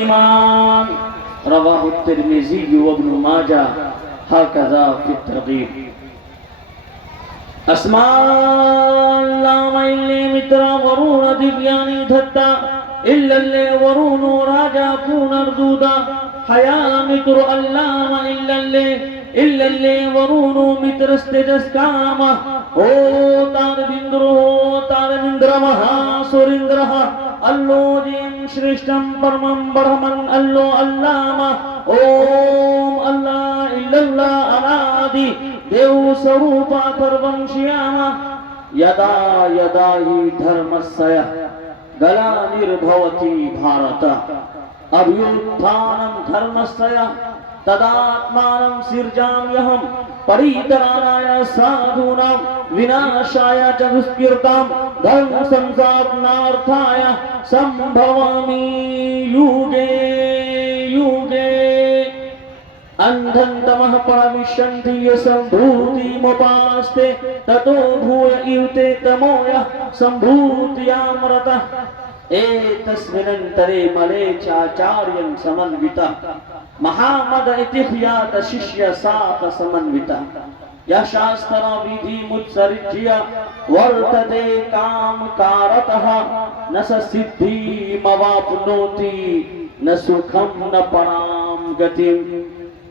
الإيمان رواه الترمذي وابن ماجه هكذا في الترغيب. اسمان ಇಲ್ಲಿ ಮಿತ್ರ ವರುಣ ದಿವ್ಯಾನಿ ಧತ್ತ ಇಲ್ಲಲ್ಲೇ ವರುಣು ರಾಜ ಪೂನರ್ದೂದ ಹಯಾ ಮಿತ್ರ ಅಲ್ಲಾಮ ಇಲ್ಲಲ್ಲೇ ವರುಣು ಮಿತ್ರಸ್ತೇಜಸ್ಕಾಮ ಓ ತಾರವಿಂದ್ರ ಮಹಾಸುರೇಂದ್ರ ಅಲ್ಲೋ ಜೀಂ ಶ್ರೇಷ್ಠಂ ಪರಮಂ ಬ್ರಹ್ಮನ್ ಅಲ್ಲೋ ಅಲ್ಲಾಮ ಓಂ ಅಲ್ಲಾ ಇಲ್ಲಲ್ಲಾ ಅನಾದಿ ದೇವ ಸ್ವರೂಪ ಪರವಂಶಿಯಾಮ ಯದಾ ಯದಾ ಹಿ ಧರ್ಮಸ್ಯ ಗಲಾನಿರ್ಭವತಿ ಭಾರತ ಅಭ್ಯುತ್ಥಾನಂ ಧರ್ಮಸ್ಯ ತದಾತ್ಮಾನಂ ಸಿರ್ಜಾಮ್ಯಹಂ ಪರಿತರಾಣಾಯ ಸಾಧೂನಾಂ ವಿನಾಶಾಯ ಚ ದುಷ್ಕೃತಾಂ ಧರ್ಮ ಸಂಸಾರಣಾರ್ಥಾಯ ಸಂಭವಾಮಿ ಯುಗೇ ಯುಗೇ. ಅಂಧಂತಮಃ ಪರಮಿಷ್ಯಂತಿ ಸಂಭೂತಿಮುಪಾಸ್ತೆ ತತೋ ಭೂಯ ಇಯುತೆ ತಮೋಯ ಸಂಭೂತಿಯಾಮೃತಃ ಏತಸ್ಮಿನ್ನಂತರೇ ಮಲೆ ಚಾಚಾರ್ಯಂ ಸಮನ್ವಿತಃ ಮಹಾಮದ ಇತಿ ಹ್ಯಾತ ಶಿಷ್ಯ ಸಾತ ಸಮನ್ವಿತಃ ಯಃ ಶಾಸ್ತ್ರ ವಿಧಿ ಮುತ್ಸರಿಜ್ಯ ವರ್ತತೆ ಕಾಮಕಾರತಃ ನ ಸ ಸಿದ್ಧಿಮವಾಪ್ನೋತಿ ನ ಸುಖಂ ನ ಪರಾಂ ಗತಿಂ.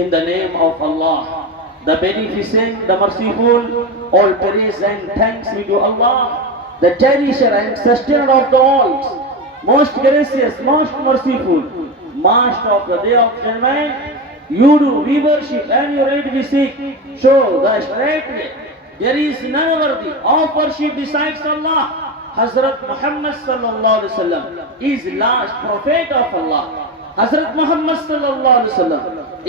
In the name of Allah, the Beneficent, the Merciful, all praise and thanks be to Allah, the Cherisher and Sustainer of the worlds, most gracious, most merciful, Master of the Day of Judgment. You do, we worship, and you read, we seek. Show the straight way. There is none worthy of worship besides Allah. Hazrat Muhammad sallallahu alaihi wasallam is last prophet of Allah. Hazrat Muhammad sallallahu alaihi wasallam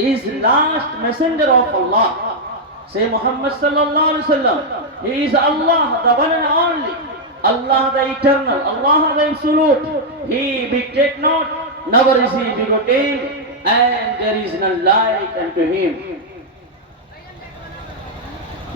is last messenger of Allah. Say Muhammad sallallahu alaihi wasallam, he is Allah, the one and only. Allah the eternal, Allah the absolute. He beget not, never is he begotten, and there is none like unto him.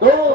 2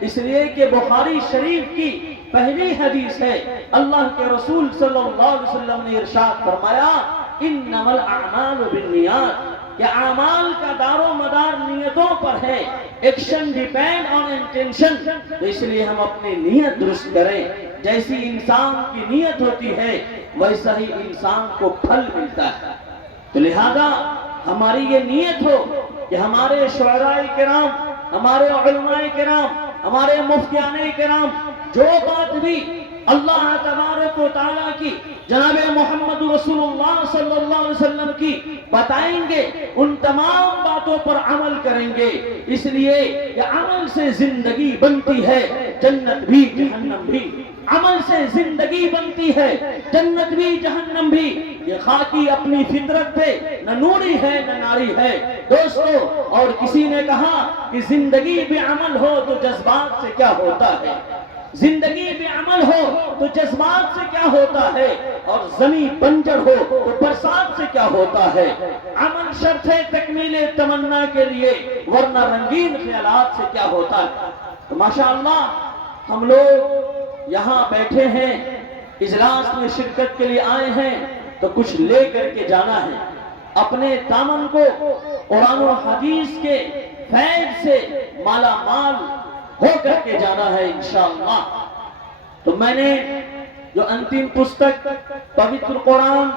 اس لیے کہ بخاری شریف کی پہلی حدیث ہے، اللہ کے رسول صلی اللہ علیہ وسلم نے ارشاد فرمایا انما الاعمال بالنیات، کہ اعمال کا دار و مدار نیتوں پر ہے، ایکشن ڈیپینڈ آن انٹینشن، تو اس لیے ہم اپنی نیت درست کریں، جیسی انسان کی نیت ہوتی ہے ویسا ہی انسان کو پھل ملتا ہے۔ تو لہذا ہماری یہ نیت ہو کہ ہمارے شعراء کرام، ہمارے علماء کرام، ہمارے مفتیان کرام جو بات بھی اللہ تبارک و تعالیٰ کی، جناب محمد رسول اللہ صلی اللہ علیہ وسلم کی بتائیں گے، ان تمام باتوں پر عمل کریں گے، اس لیے کہ عمل سے زندگی بنتی ہے، جنت بھی جہنم بھی، عمل سے زندگی بنتی ہے، جنت بھی جہنم بھی۔ یہ خاکی اپنی فطرت پہ نہ نوری ہے نہ ناری ہے دوستو۔ اور کسی نے کہا کہ زندگی بھی عمل ہو تو جذبات سے کیا ہوتا ہے، زندگی بھی عمل ہو تو جذبات سے کیا ہوتا ہے، اور زمین بنجر ہو تو برسات سے کیا ہوتا ہے۔ عمل شرط ہے تکمیل تمنا کے لیے، ورنہ رنگین خیالات سے کیا ہوتا ہے۔ تو ماشاءاللہ ہم لوگ یہاں بیٹھے ہیں، اجلاس میں شرکت کے لیے آئے ہیں، تو کچھ لے کر کے جانا ہے، اپنے دامن کو قرآن و حدیث کے فیض سے مالا مال ہو کر کے جانا ہے انشاءاللہ۔ تو میں نے جو انتم پستک پوتر قرآن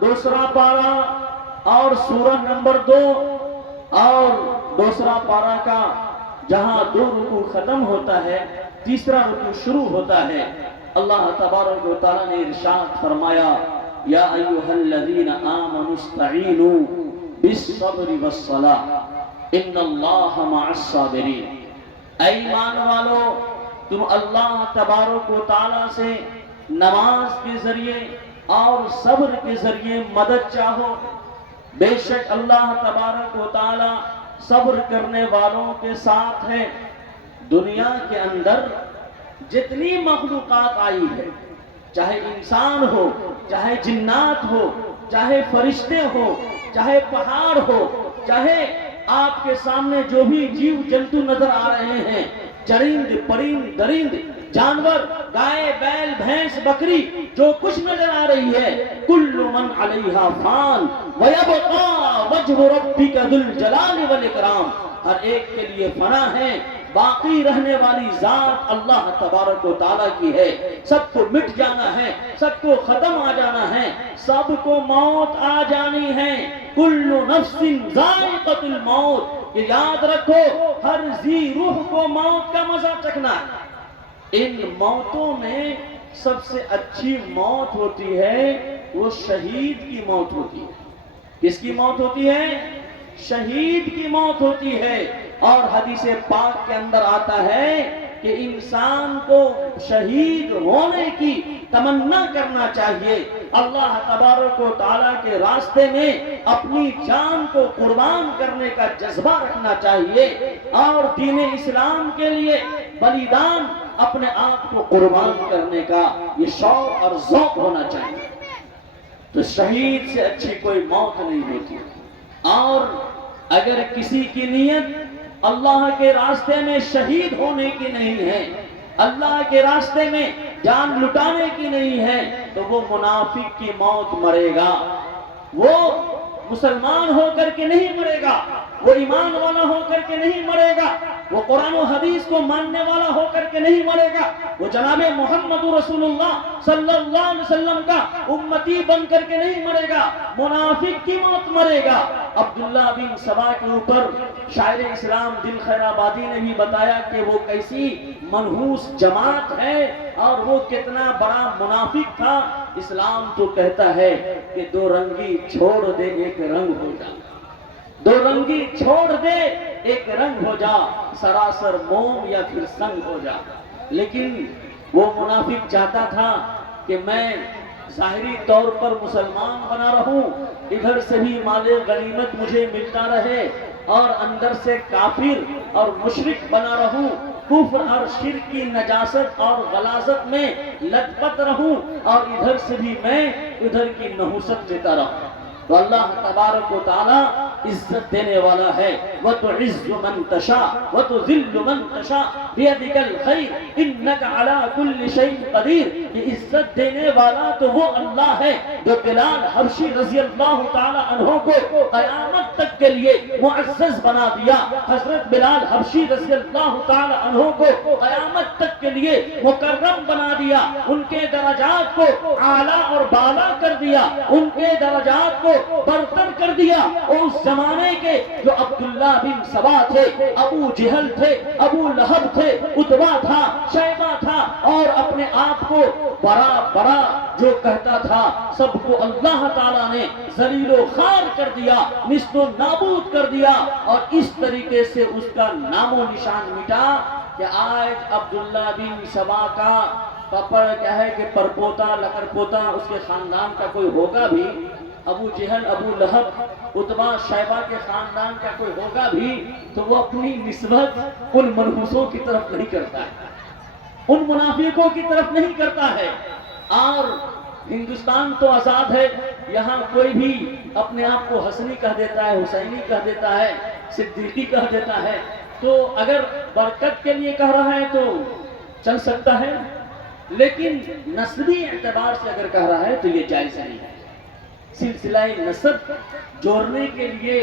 دوسرا پارہ اور سورہ نمبر 2 اور دوسرا پارہ کا جہاں 2 رکوع ختم ہوتا ہے، تیسرا رکوع شروع ہوتا ہے، اللہ تبارک و تعالیٰ نے ارشاد فرمایا یا ایھا الذین آمنوا استعینوا بالصبر والصلاۃ ان اللہ مع الصابرین۔ اے ایمان والو، تم اللہ تبارک و تعالیٰ سے نماز کے ذریعے اور صبر کے ذریعے مدد چاہو، بے شک اللہ تبارک و تعالیٰ صبر کرنے والوں کے ساتھ ہے۔ دنیا کے اندر جتنی مخلوقات آئی ہے، چاہے انسان ہو، چاہے جنات ہو، چاہے فرشتے ہو، چاہے پہاڑ ہو، چاہے آپ کے سامنے جو بھی جیو جنتو نظر آ رہے ہیں، چرند پرند درند جانور، گائے بیل بھینس بکری، جو کچھ نظر آ رہی ہے، کل من علیہا فان ویبقا وجہ ربک ذو الجلال والاکرام، ہر ایک کے لیے فنا ہے، باقی رہنے والی ذات اللہ تبارک و تعالیٰ کی ہے۔ سب کو مٹ جانا ہے، سب کو ختم آ جانا ہے، سب کو موت آ جانی ہے، کل نفس ذائقۃ الموت، یہ یاد رکھو ہر ذی روح کو موت کا مزہ چکھنا ہے۔ ان موتوں میں سب سے اچھی موت ہوتی ہے وہ شہید کی موت ہوتی ہے۔ کس کی موت ہوتی ہے؟ شہید کی موت ہوتی ہے۔ اور حدیث پاک کے اندر آتا ہے کہ انسان کو شہید ہونے کی تمنا کرنا چاہیے، اللہ تبارک و تعالیٰ کے راستے میں اپنی جان کو قربان کرنے کا جذبہ رکھنا چاہیے، اور دین اسلام کے لیے بلیدان، اپنے آپ کو قربان کرنے کا یہ شوق اور ذوق ہونا چاہیے۔ تو شہید سے اچھی کوئی موت نہیں ہوتی۔ اور اگر کسی کی نیت اللہ کے راستے میں شہید ہونے کی نہیں ہے، اللہ کے راستے میں جان لٹانے کی نہیں ہے، تو وہ منافق کی موت مرے گا، وہ مسلمان ہو کر کے نہیں مرے گا، وہ ایمان والا ہو کر کے نہیں مرے گا، وہ قرآن و حدیث کو ماننے والا ہو کر کے نہیں مرے گا، وہ جناب محمد رسول اللہ صلی اللہ علیہ وسلم کا امتی بن کر کے نہیں مرے گا، منافق کی موت مرے گا۔ عبداللہ بن سبا کے اوپر شاعر اسلام دل خیر آبادی نے بھی بتایا کہ وہ کیسی منحوس جماعت ہے اور وہ کتنا بڑا منافق تھا۔ اسلام تو کہتا ہے کہ دو رنگی چھوڑ دے ایک رنگ ہو جا، دو رنگی چھوڑ دے ایک رنگ ہو جا، سراسر موم یا پھر سنگ ہو جا۔ لیکن وہ منافق چاہتا تھا کہ میں ظاہری طور پر مسلمان بنا رہوں، ادھر سے بھی مال غنیمت مجھے ملتا رہے، اور اندر سے کافر اور مشرک بنا رہوں، کفر اور شرک کی نجاست اور غلاظت میں لت پت رہوں، اور ادھر سے بھی میں ادھر کی نحوست لیتا رہوں۔ تو اللہ تبارک و تعالیٰ عزت دینے والا ہے۔ وتعز من تشاء وتذل من تشاء بیدک الخیر انک علی کل شیء قدیر. یہ عزت دینے والا تو وہ اللہ ہے جو بلال حبشی رضی اللہ تعالی عنہ کو قیامت تک کے لیے معزز بنا دیا. حضرت بلال حبشی رضی اللہ تعالی عنہ کو قیامت تک کے لیے مکرم بنا دیا. ان کے درجات کو اعلیٰ اور بالا کر دیا, ان کے درجات کو برتر کر دیا. اور اس زمانے کے جو عبداللہ بن سبا تھے, ابو جہل تھے, ابو لہب تھے, عتبہ تھا, شیبہ تھا, اور اپنے آپ کو بڑا بڑا جو کہتا تھا, سب کو اللہ تعالیٰ نے ذلیل و خوار کر دیا, نیست و نابود کر دیا. اور اس طریقے سے اس کا نام و نشان مٹا کہ آج عبداللہ بن سبا کا پپڑ کیا ہے کہ پرپوتا لکر پوتا اس کے خاندان کا کوئی ہوگا بھی, ابو جہل, ابو لہب, عتبہ, شیبہ کے خاندان کا کوئی ہوگا بھی, تو وہ اپنی نسبت ان منحوسوں کی طرف نہیں کرتا ہے, ان منافقوں کی طرف نہیں کرتا ہے. اور ہندوستان تو آزاد ہے, یہاں کوئی بھی اپنے آپ کو حسنی کہہ دیتا ہے, حسینی کہہ دیتا ہے, صدیقی کہہ دیتا ہے. تو اگر برکت کے لیے کہہ رہا ہے تو چل سکتا ہے, لیکن نسبی اعتبار سے اگر کہہ رہا ہے تو یہ جائز نہیں ہے. سلسلہ نسب جوڑنے کے لیے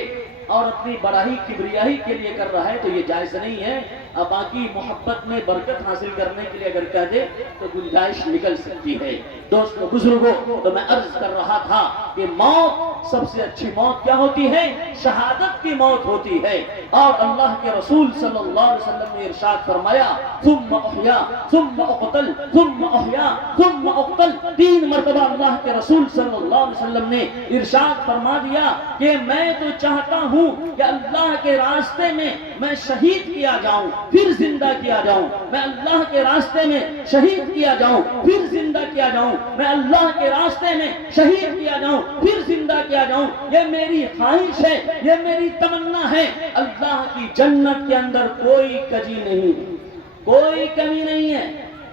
اور اپنی بڑائی کبریائی کے لیے کر رہا ہے تو یہ جائز نہیں ہے. اب باقی محبت میں برکت حاصل کرنے کے لیے اگر کہہ دے تو گنجائش نکل سکتی ہے. دوستو بزرگوں, تو میں عرض کر رہا تھا کہ موت سب سے اچھی موت کیا ہوتی ہے؟ شہادت کی موت ہوتی ہے. اور اللہ کے رسول صلی اللہ علیہ وسلم نے ارشاد فرمایا ثم احیا ثم اقتل ثم احیا ثم اقتل. 3 مرتبہ اللہ کے رسول صلی اللہ علیہ وسلم نے ارشاد فرما دیا کہ میں تو چاہتا ہوں کہ اللہ کے راستے میں شہید کیا جاؤں پھر زندہ کیا جاؤں, میں اللہ کے راستے میں شہید کیا جاؤں پھر زندہ کیا جاؤں, میں اللہ کے راستے میں شہید کیا جاؤں پھر زندہ کیا جاؤں. یہ میری خواہش ہے, یہ میری تمنا ہے. اللہ کی جنت کے اندر کوئی کجی نہیں, کوئی کمی نہیں ہے.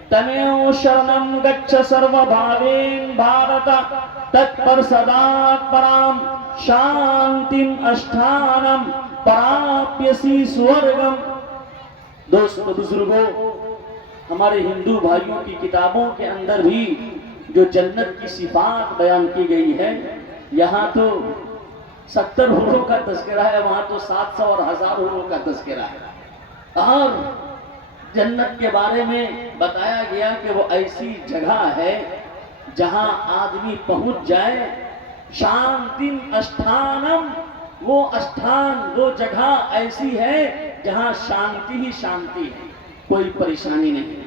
تمیو شرنم گچھ سرو بھاوین بھارتا تتپر سدا پرام شانتم اشٹھانم پراپیسی سورگم. دوستو بزرگوں, ہمارے ہندو بھائیوں کی کتابوں کے اندر بھی جو جنت کی صفات بیان کی گئی ہے, یہاں تو 70 حوروں کا تذکرہ ہے, وہاں تو 700 اور 1000 حوروں کا تذکرہ ہے. اور جنت کے بارے میں بتایا گیا کہ وہ ایسی جگہ ہے جہاں آدمی پہنچ جائے, شانتم اشٹھانم, وہ اشٹھان, وہ جگہ ایسی ہے جہاں شانتی ہی شانتی ہے, کوئی پریشانی نہیں.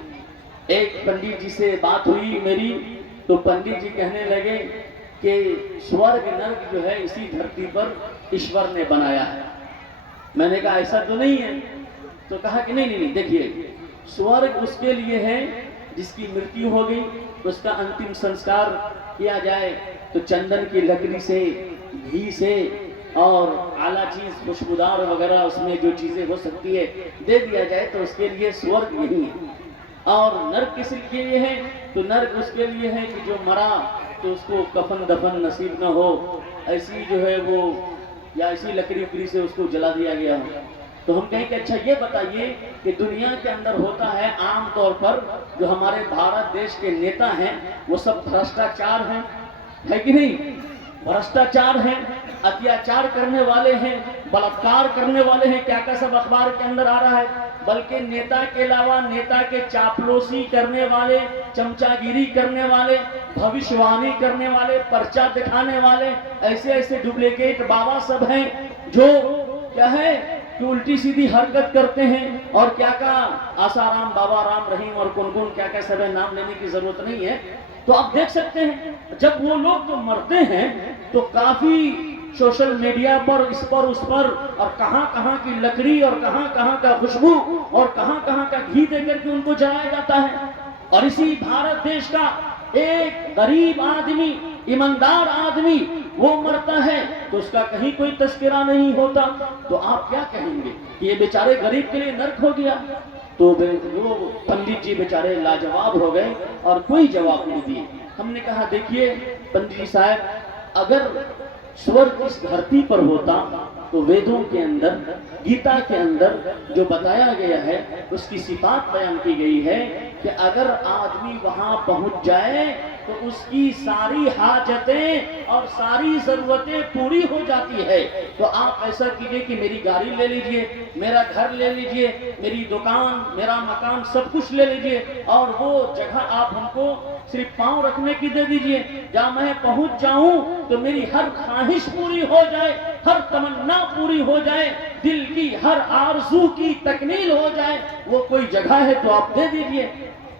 ایک پنڈت جی سے بات ہوئی میری, تو پنڈت جی کہنے لگے کہ سورگ نرک جو ہے اسی دھرتی پر ایشور نے بنایا ہے. میں نے کہا ایسا تو نہیں ہے. تو کہا کہ نہیں, دیکھیے سورگ اس کے لیے ہے جس کی مرتیو ہو گئی, اس کا انتم سنسکار کیا جائے تو چندن کی لکڑی سے, گھی سے اور اعلیٰ چیز خوشبودار وغیرہ اس میں جو چیزیں ہو سکتی ہے دے دیا جائے, تو اس کے لیے سورگ یہی ہے. اور نرک کس کے لیے ہے؟ تو نرک اس کے لیے ہے کہ جو مرا تو اس کو کفن دفن نصیب نہ ہو, ایسی جو ہے وہ یا اسی لکڑی اکڑی سے اس کو جلا دیا گیا ہو. تو ہم کہیں کہ اچھا یہ بتائیے کہ دنیا کے اندر ہوتا ہے عام طور پر جو ہمارے بھارت دیش کے نیتا ہیں وہ سب بھرشٹاچار ہیں, ہے کہ نہیں؟ بھرشٹاچار ہیں, اتیاچار کرنے والے ہیں, بلاತ್ಕಾರ کرنے والے ہیں, کیا کیا سب اخبار کے اندر آ رہا ہے. بلکہ نیتا کے علاوہ نیتا کے چاپلوسی کرنے والے, چمچا گیری کرنے والے, بھوشوانی کرنے والے, پرچہ دکھانے والے, ایسے ایسے ڈپلیکیٹ بابا سب ہیں جو کیا ہے کہ الٹی سیدھی حرکت کرتے ہیں. اور کیا کہا آسارام, بابا رام رحیم اور کن کیا کیا سب ہے, نام لینے کی ضرورت نہیں ہے. تو آپ دیکھ سکتے ہیں جب وہ لوگ تو مرتے ہیں تو کافی سوشل میڈیا پر اس پر اور کہاں کہاں کی لکڑی اور کہاں کہاں کا خوشبو اور کہاں کہاں کا گھی دے کر کے ان کو جلایا جاتا ہے. اور اسی بھارت دیش کا ایک غریب آدمی, ایماندار آدمی وہ مرتا ہے تو اس کا کہیں کوئی تذکرہ نہیں ہوتا. تو آپ کیا کہیں گے کہ یہ بیچارے غریب کے لیے نرک ہو گیا؟ تو وہ پنڈت جی بیچارے لاجواب ہو گئے اور کوئی جواب نہیں دیے. ہم نے کہا دیکھیے پنڈت جی صاحب, اگر سورگ اس دھرتی پر ہوتا تو ویدوں کے اندر، گیتا کے اندر جو بتایا گیا ہے اس کی صفات بیان کی گئی ہے کہ اگر آدمی وہاں پہنچ جائے تو اس کی ساری حاجتیں اور ساری ضرورتیں پوری ہو جاتی ہے۔ تو آپ ایسا کیجئے کہ میری گاڑی لے لیجئے، میرا گھر لے لیجئے، میری دکان، میرا مکان، سب کچھ لے لیجئے، اور وہ جگہ آپ ہم کو صرف پاؤں رکھنے کی دے دیجئے، جہاں میں پہنچ جاؤں تو میری ہر خواہش پوری ہو جائے، ہر تمنا پوری ہو جائے، دل کی ہر آرزو کی تکمیل ہو جائے، وہ کوئی جگہ ہے تو آپ دے دیجئے۔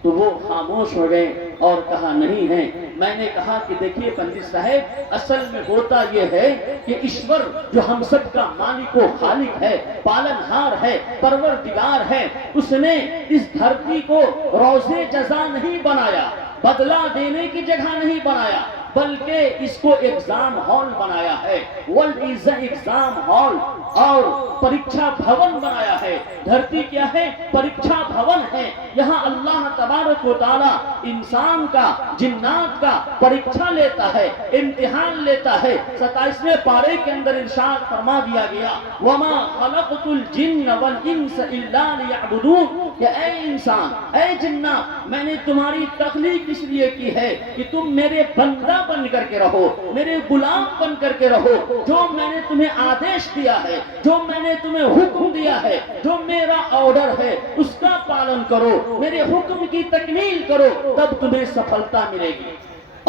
تو وہ خاموش ہو گئے اور کہا نہیں ہے۔ میں نے کہا کہ دیکھیے پنڈت صاحب، اصل میں ہوتا یہ ہے کہ ایشور جو ہم سب کا مالک و خالق ہے، پالنہار ہے، پروردگار ہے، اس نے اس دھرتی کو روضے جزا نہیں بنایا، بدلہ دینے کی جگہ نہیں بنایا، بلکہ اس کو ایگزام ہال بنایا ہے۔ World is an exam hall, اور پریکشا بھون بنایا ہے۔ دھرتی کیا ہے؟ پریکشا بھون ہے۔ یہاں اللہ تبارک و تعالی انسان کا، جنات کا پریکشا لیتا ہے، امتحان لیتا ہے۔ 27ویں پارے کے اندر ارشاد فرما دیا گیا، وَمَا خَلَقْتُ الْجِنَّ وَالْإِنسَ إِلَّا لِيَعْبُدُونَ، کہ اے انسان، اے جنات، میں نے تمہاری تخلیق اس لیے کی ہے کہ تم میرے بندہ بن کر کے رہو، میرے غلام بن کر کے رہو۔ جو میں نے تمہیں آدیش دیا ہے، جو میں نے تمہیں حکم دیا ہے، جو میرا آرڈر ہے، اس کا پالن کرو، میرے حکم کی تکمیل کرو، تب تمہیں سفلتا ملے گی۔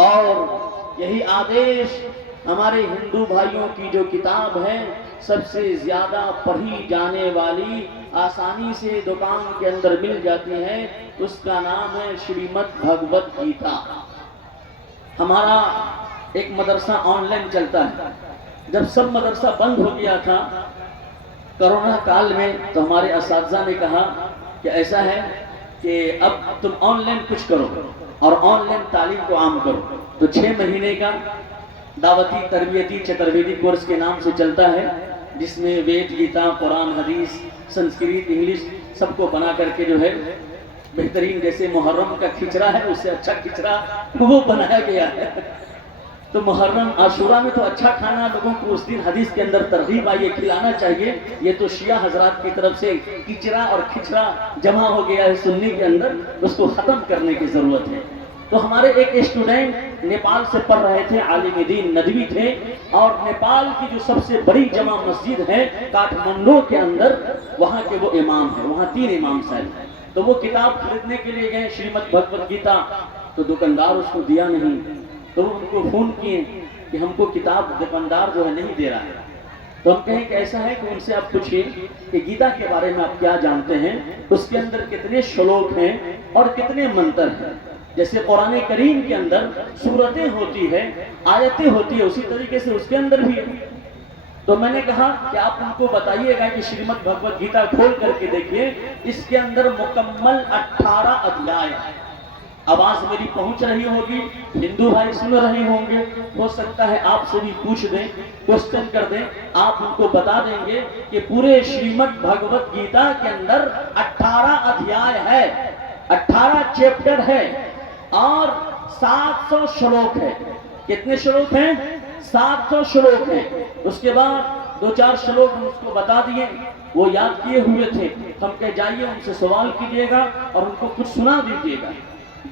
اور یہی آدیش ہمارے ہندو بھائیوں کی جو کتاب ہے، سب سے زیادہ پڑھی جانے والی، آسانی سے دکان کے اندر مل جاتی ہے، اس کا نام ہے شریمد بھگوت گیتا۔ ہمارا ایک مدرسہ آن لائن چلتا ہے۔ جب سب مدرسہ بند ہو گیا تھا کرونا کال میں، تو ہمارے اساتذہ نے کہا کہ ایسا ہے کہ اب تم آن لائن کچھ کرو اور آن لائن تعلیم کو عام کرو۔ تو 6 مہینے کا دعوتی تربیتی چترویدی کورس کے نام سے چلتا ہے، جس میں وید، گیتا، قرآن، حدیث، سنسکرت، انگلش سب کو بنا کر کے جو ہے بہترین، جیسے محرم کا کھچڑا ہے اس سے اچھا کھچڑا وہ بنایا گیا ہے۔ تو محرم عاشورہ میں تو اچھا کھانا لوگوں کو اس دن حدیث کے اندر ترغیب آئی ہے، کھلانا چاہیے۔ یہ تو شیعہ حضرات کی طرف سے کچرا اور کھچڑا جمع ہو گیا ہے سنی کے اندر، اس کو ختم کرنے کی ضرورت ہے۔ تو ہمارے ایک اسٹوڈنٹ نیپال سے پڑھ رہے تھے، عالم دین ندوی تھے، اور نیپال کی جو سب سے بڑی جامع مسجد ہے کاٹھمنڈو کے اندر، وہاں کے وہ امام ہیں، وہاں 3 امام صاحب ہیں۔ تو وہ کتاب خریدنے کے لیے گئے، شریمد بھگوت گیتا، تو دکاندار اس کو دیا نہیں۔ تو وہ ان کو فون کیے کہ ہم کو کتاب دکاندار جو ہے نہیں دے رہا ہے۔ تو ہم کہیں کہ ایسا ہے کہ ان سے آپ پوچھئے کہ گیتا کے بارے میں آپ کیا جانتے ہیں، اس کے اندر کتنے شلوک ہیں اور کتنے منتر ہیں۔ جیسے قرآن کریم کے اندر سورتیں ہوتی ہے، آیتیں ہوتی ہے، اسی طریقے سے اس کے اندر بھی ہے۔ تو میں نے کہا کہ آپ ان کو بتائیے گا کہ شریمد بھگوت گیتا کھول کر کے دیکھیے، اس کے اندر مکمل 18 ادھیائے ہیں۔ آواز میری پہنچ رہی ہوگی، ہندو بھائی سن رہے ہوں گے، ہو سکتا ہے آپ سے بھی پوچھ دیں، کوسچن کر دیں، آپ ان کو بتا دیں گے کہ پورے شریمد بھگوت گیتا کے اندر 18 ادھیائے ہے، 18 چیپٹر ہے، اور 700 شلوک ہے۔ کتنے شلوک ہیں؟ 700 شلوک ہیں۔ اس کے بعد 2-4 شلوک ہم اس کو بتا دیے، وہ یاد کیے ہوئے تھے، ہم کہہ جائیے ان سے سوال کیجئے گا اور ان کو کچھ سنا دیجئے گا۔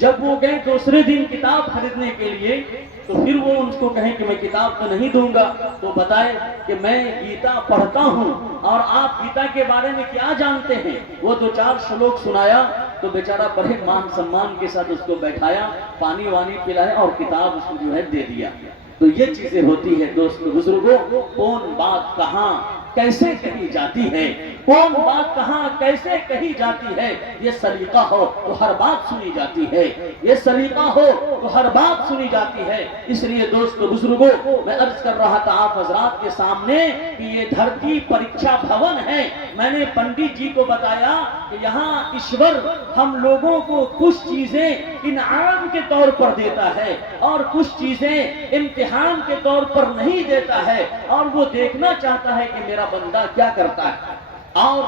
جب وہ گئے دوسرے دن کتاب خریدنے کے لیے، تو پھر وہ ان کو کہیں کہ میں کتاب تو نہیں دوں گا، تو بتائے کہ میں گیتا پڑھتا ہوں اور آپ گیتا کے بارے میں کیا جانتے ہیں۔ وہ 2-4 شلوک سنایا تو بیچارہ بڑے مان سمان کے ساتھ اس کو بیٹھایا، پانی وانی پلایا اور کتاب اس کو جو ہے دے دیا۔ تو یہ چیزیں ہوتی ہے دوست بزرگوں، کون بات کہاں کیسے کہی جاتی ہے، کون بات کہاں کیسے کہی جاتی ہے، یہ سلیقہ ہو تو ہر بات سنی جاتی ہے، یہ سلیقہ ہو تو ہر بات سنی جاتی ہے۔ اس لیے دوست بزرگوں، میں عرض کر رہا تھا آپ حضرات کے سامنے کہ یہ دھرتی پریکشا بھون ہے۔ میں نے پنڈت جی کو بتایا کہ یہاں ایشور ہم لوگوں کو کچھ چیزیں انعام کے طور پر دیتا ہے اور کچھ چیزیں امتحان کے طور پر نہیں دیتا ہے، اور وہ دیکھنا چاہتا ہے کہ میرا بندہ کیا کرتا ہے۔ اور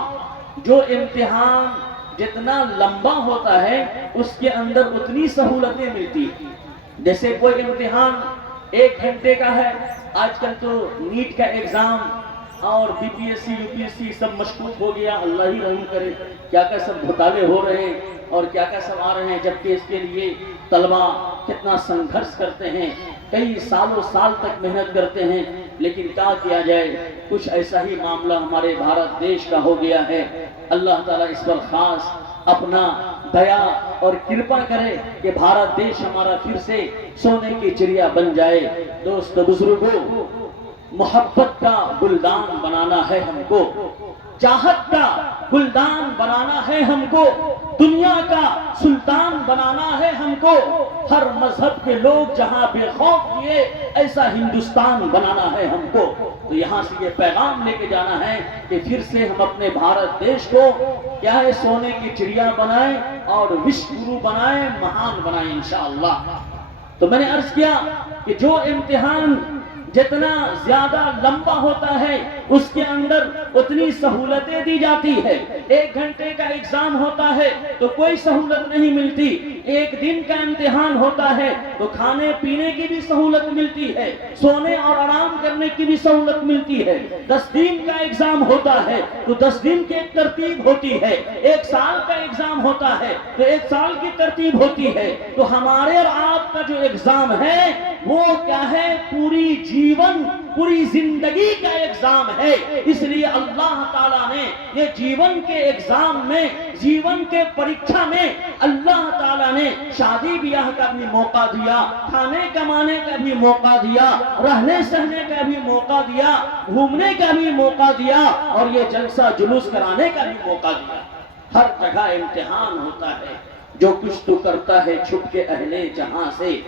جو امتحان جتنا لمبا ہوتا ہے اس کے اندر اتنی سہولتیں ملتی ہیں۔ جیسے کوئی امتحان 1 گھنٹے کا ہے، آج کل تو نیٹ کا ایگزام اور B P S C U P S C سب مشکوک ہو گیا. اللہ ہی رحم کرے. کیا کیا سب گھوٹالے ہو رہے ہیں اور کیا کیا سب آ رہے ہیں، جبکہ اس کے لیے طلبہ کتنا سنگھرش کرتے ہیں، کئی سالوں سال تک محنت کرتے ہیں. لیکن کیا کیا جائے، کچھ ایسا ہی معاملہ ہمارے بھارت دیش کا ہو گیا ہے. اللہ تعالیٰ اس پر خاص اپنا دیا اور کرپا کرے کہ بھارت دیش ہمارا پھر سے سونے کی چڑیا بن جائے. دوست بزرگوں، محبت کا گلدان بنانا ہے ہم کو، چاہت کا گلدان بنانا ہے ہم کو، دنیا کا سلطان بنانا ہے ہم کو. ہر مذہب کے لوگ جہاں بے خوف کیے ایسا ہندوستان بنانا ہے ہم کو. تو یہاں سے یہ پیغام لے کے جانا ہے کہ پھر سے ہم اپنے بھارت دیش کو کیا ہے سونے کی چڑیا بنائیں اور وشو گرو بنائیں، مہان بنائیں انشاءاللہ. تو میں نے عرض کیا کہ جو امتحان جتنا زیادہ لمبا ہوتا ہے اس کے اندر اتنی سہولتیں دی جاتی ہے. 1 گھنٹے کا ایگزام ہوتا ہے تو کوئی سہولت نہیں ملتی. 1 دن کا امتحان ہوتا ہے تو کھانے پینے کی بھی سہولت ملتی ہے، سونے اور آرام کرنے کی بھی سہولت ملتی ہے. 10 دن کا ایگزام ہوتا ہے تو 10 دن کی ایک ترتیب ہوتی ہے. 1 سال کا ایگزام ہوتا ہے تو 1 سال کی ترتیب ہوتی ہے. تو ہمارے اور آپ کا جو ایگزام ہے وہ کیا ہے، پوری جیون، پوری زندگی کا ایگزام ہے. اس لیے اللہ تعالیٰ نے یہ جیون کے ایگزام میں، جیون کے پریکشا میں اللہ تعالیٰ نے شادی بیاہ کا بھی موقع دیا، کھانے کمانے کا بھی موقع دیا، رہنے سہنے کا بھی موقع دیا، گھومنے کا بھی موقع دیا اور یہ جلسہ جلوس کرانے کا بھی موقع دیا. ہر جگہ امتحان ہوتا ہے. جو کچھ تو کرتا ہے چھپ کے اہل جہاں سے،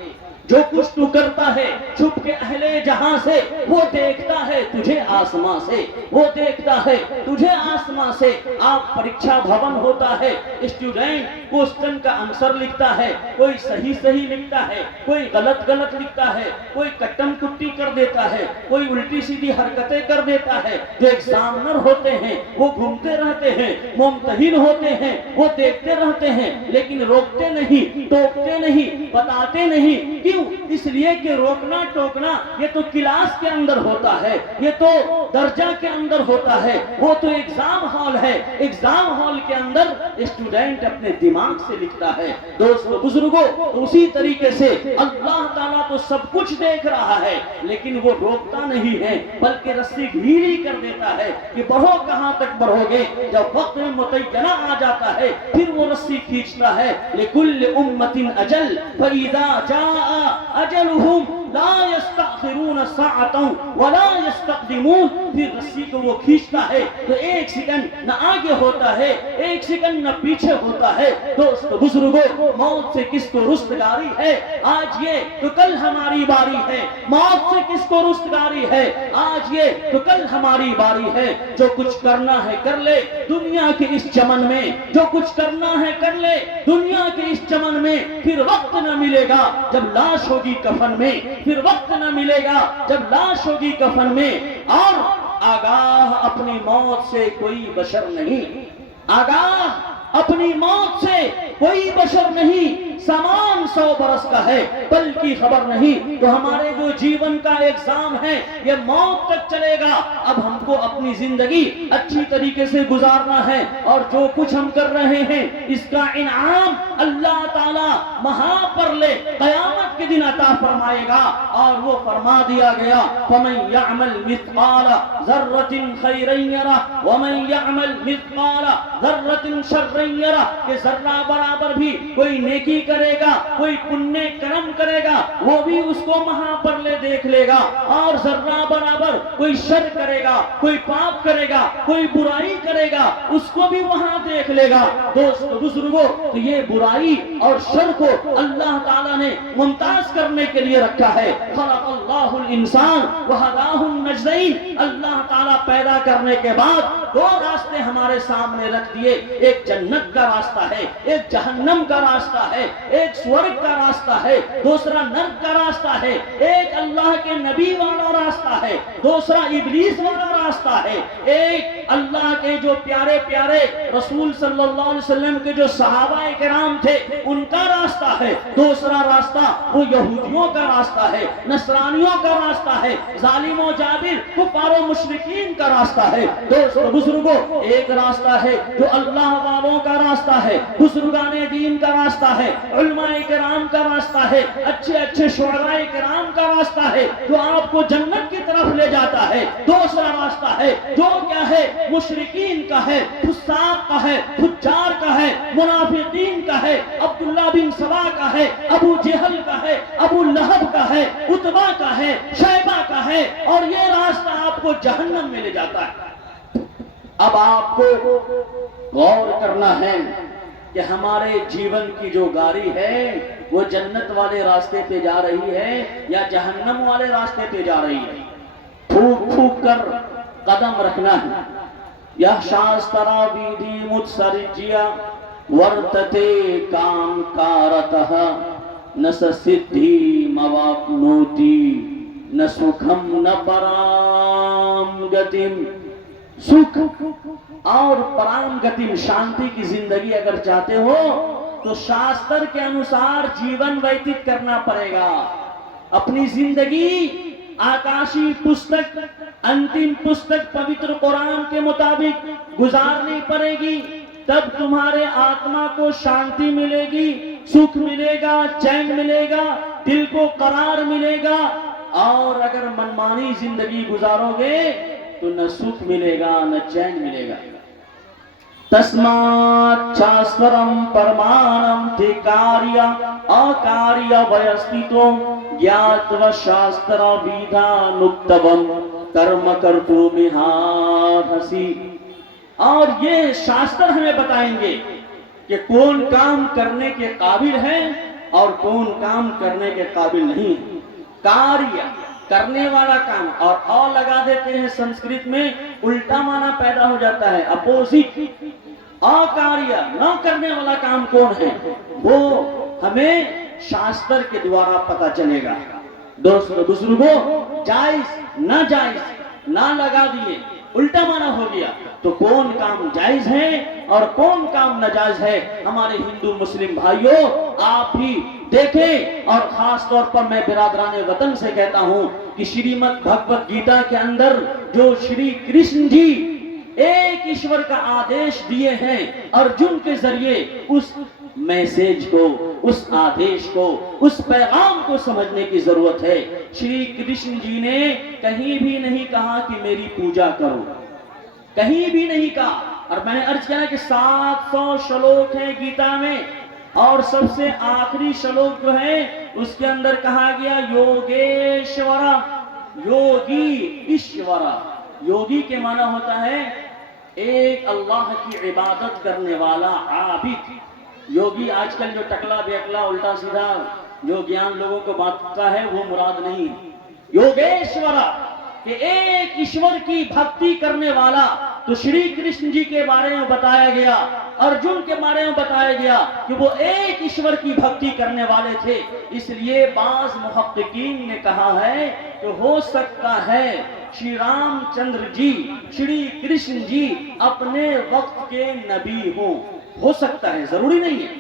جو کچھ تو کرتا ہے چھپ کے اہل جہاں سے، وہ دیکھتا ہے تجھے آسمان سے، وہ دیکھتا ہے تجھے آسمان سے. آپ پریکشا بھون ہوتا ہے، اسٹوڈنٹ کوسچن کا آنسر لکھتا ہے، کوئی صحیح صحیح لکھتا ہے، کوئی غلط غلط لکھتا ہے، کوئی کٹم کٹی کر دیتا ہے، کوئی الٹی سیدھی حرکتیں کر دیتا ہے. جو ایگزامنر ہوتے ہیں وہ گھومتے رہتے ہیں، ممتحن ہوتے ہیں وہ دیکھتے رہتے ہیں، لیکن روکتے نہیں، ٹوکتے نہیں، بتاتے نہیں. کیوں؟ اس لیے کہ روکنا ٹوکنا یہ تو کلاس کے اندر ہوتا ہے، یہ تو درجہ کے اندر ہوتا ہے، وہ تو ایگزام ہال ہے. ایگزام ہال کے اندر اسٹوڈنٹ اپنے دماغ سے لکھتا ہے. دوستو بزرگوں، اسی طریقے سے اللہ تعالیٰ تو سب کچھ دیکھ رہا ہے لیکن وہ روکتا نہیں ہے بلکہ رسی ڈھیلی کر دیتا ہے کہ بڑھو کہاں تک بڑھو گے. جب وقت متعینہ آ جاتا ہے پھر وہ رسی کھینچتا ہے. لِكُلِّ أُمَّةٍ أَجَلٌ فَإِذَا جَاءَ أَجَلُهُمْ لا يستأخرون ساعة ولا يستقدمون. پھر رسی کو وہ کھینچتا ہے تو 1 سیکنڈ نہ آگے ہوتا ہے، 1 سیکنڈ نہ پیچھے ہوتا ہے. دوست بزرگوں، موت سے کس کو رستگاری ہے؟ آج یہ تو کل ہماری باری ہے. موت سے کس کو رستگاری ہے؟ آج یہ تو کل ہماری باری ہے. جو کچھ کرنا ہے کر لے دنیا کے اس چمن میں، جو کچھ کرنا ہے کر لے دنیا کے اس چمن میں. پھر وقت نہ ملے گا جب لاش ہوگی کفن میں، پھر وقت نہ ملے گا جب لاش ہوگی کفن میں. اور آگاہ اپنی موت سے کوئی بشر نہیں، آگاہ اپنی موت سے کوئی بشر نہیں. سامان 100 برس کا ہے پل کی خبر نہیں. تو ہمارے جو جیون کا ایگزام ہے یہ موت تک چلے گا. اب ہم کو اپنی زندگی اچھی طریقے سے گزارنا ہے اور جو کچھ ہم کر رہے ہیں اس کا انعام اللہ تعالیٰ مہا پر لے قیامت کے دن عطا فرمائے گا. اور وہ فرما دیا گیا فَمَنْ يَعْمَلْ مِثْقَالَ ذَرَّةٍ خَيْرًا يَرَهُ وَمَنْ يَعْمَلْ مِثْقَالَ ذَرَّةٍ شَرًّا يَرَهُ. کہ ذرہ برابر بھی کوئی نیکی کرے گا، کوئی پنیہ کرم کرے گا، وہ بھی اس کو وہاں پر لے دیکھ لے گا. اور ذرہ برابر کوئی شر کرے گا، کوئی پاپ کرے گا، کوئی برائی کرے گا، اس کو بھی وہاں دیکھ لے گا. دوست بزرگوں، تو یہ برائی اور شر کو اللہ تعالیٰ نے ممتاز کرنے کے لیے رکھا ہے. خلق اللہ الانسان وہداہ النجدین. اللہ تعالیٰ پیدا کرنے کے بعد 2 راستے ہمارے سامنے رکھ دیے. ایک جنت کا راستہ ہے، ایک جہنم کا راستہ ہے. ایک سورگ کا راستہ ہے، دوسرا نرک کا راستہ ہے. ایک اللہ کے نبی والا راستہ ہے، دوسرا ابلیس والا راستہ ہے، ایک اللہ کے جو پیارے پیارے رسول صلی اللہ علیہ وسلم کے جو صحابہ کرام تھے ان کا راستہ ہے، دوسرا راستہ وہ یہودیوں کا راستہ ہے، نصرانیوں کا راستہ ہے، ظالم و جابر کفار و مشرکین کا راستہ ہے۔ دوستو بزرگوں، ایک راستہ ہے جو اللہ والوں کا راستہ ہے، بزرگان دین کا راستہ ہے، علماء کرام کا راستہ ہے، اچھے اچھے شعراء کرام کا راستہ ہے جو آپ کو جنت کی طرف لے جاتا ہے۔ دوسرا راستہ ہے جو کیا ہے، مشرکین کا ہے، فساق کا ہے، فجار کا ہے، منافقین کا ہے، عبداللہ بن سبا کا ہے، ابو جہل کا ہے، ابو لہب کا ہے، عتبہ کا ہے، شیبہ کا ہے، اور یہ راستہ آپ کو جہنم میں لے جاتا ہے۔ اب آپ کو غور کرنا ہے کہ ہمارے جیون کی جو گاڑی ہے وہ جنت والے راستے پہ جا رہی ہے یا جہنم والے راستے پہ جا رہی ہے۔ پھوک پھوک کر قدم رکھنا ہے۔ یا شاسترا ویدھی متسرجیا ورتتے کام کارتہ نہ سدھی مواپنوتی نہ سکھم نہ پرام گتیم۔ سکھ اور پرام گتیم، شانتی کی زندگی اگر چاہتے ہو تو شاستر کے انوسار جیون ویتت کرنا پڑے گا۔ اپنی زندگی آکاشی پستک، انتم پستک پوتر قرآن کے مطابق گزارنی پڑے گی، تب تمہارے آتما کو شانتی ملے گی، سکھ ملے گا، چین ملے گا، دل کو قرار ملے گا۔ اور اگر منمانی زندگی گزارو گے تو نہ سکھ ملے گا نہ چین ملے گا۔ تسمات شاسترم پرمانم تھیکاریا آکاریا ویستیتو گیاتو شاستر ویدھانکتوم کرم کرتو مہارہسی۔ اور یہ شاستر ہمیں بتائیں گے کہ کون کام کرنے کے قابل ہے اور کون کام کرنے کے قابل نہیں ہے۔ کاریہ کرنے والا کام، اور لگا دیتے ہیں سنسکرت میں، الٹا معنی پیدا ہو جاتا ہے، اپوزٹ۔ آکاریہ نہ کرنے والا کام کون ہے وہ ہمیں شاستر کے دوارا پتا چلے گا۔ دوستو بزرگوں، جائز ناجائز نہ لگا دیے، الٹا معنی ہو گیا، تو کون کام جائز ہے اور کون کام ناجائز ہے ہمارے ہندو مسلم بھائیوں آپ بھی دیکھیں۔ اور خاص طور پر میں برادران وطن سے کہتا ہوں کہ شریمد بھگوت گیتا کے اندر جو شری کرشن جی ایک ایشور کا آدیش دیے ہیں، ارجن کے ذریعے اس میسیج کو، اس آدیش کو، اس پیغام کو سمجھنے کی ضرورت ہے۔ شری کرشن جی نے کہیں بھی نہیں کہا کہ میری پوجا کرو، کہیں بھی نہیں کہا۔ اور میں نے عرض کیا کہ 700 شلوک ہیں گیتا میں، اور سب سے آخری شلوک جو ہے اس کے اندر کہا گیا یوگیشورا، یوگی ایشورا۔ یوگی کے معنی ہوتا ہے ایک اللہ کی عبادت کرنے والا عابد۔ یوگی آج کل جو ٹکلا بیکلا الٹا سیدھا جو گیان لوگوں کو بانٹتا ہے وہ مراد نہیں۔ یوگیشورا کہ ایک ایشور کی بھکتی کرنے والا۔ تو شری کرشن جی کے بارے میں بتایا گیا، ارجن کے بارے میں بتایا گیا کہ وہ ایک ایشور کی بھکتی کرنے والے تھے۔ اس لیے بعض محققین نے کہا ہے کہ ہو سکتا ہے شری رام چندر جی، شری کرشن جی اپنے وقت کے نبی ہوں، ہو سکتا ہے، ضروری نہیں ہے،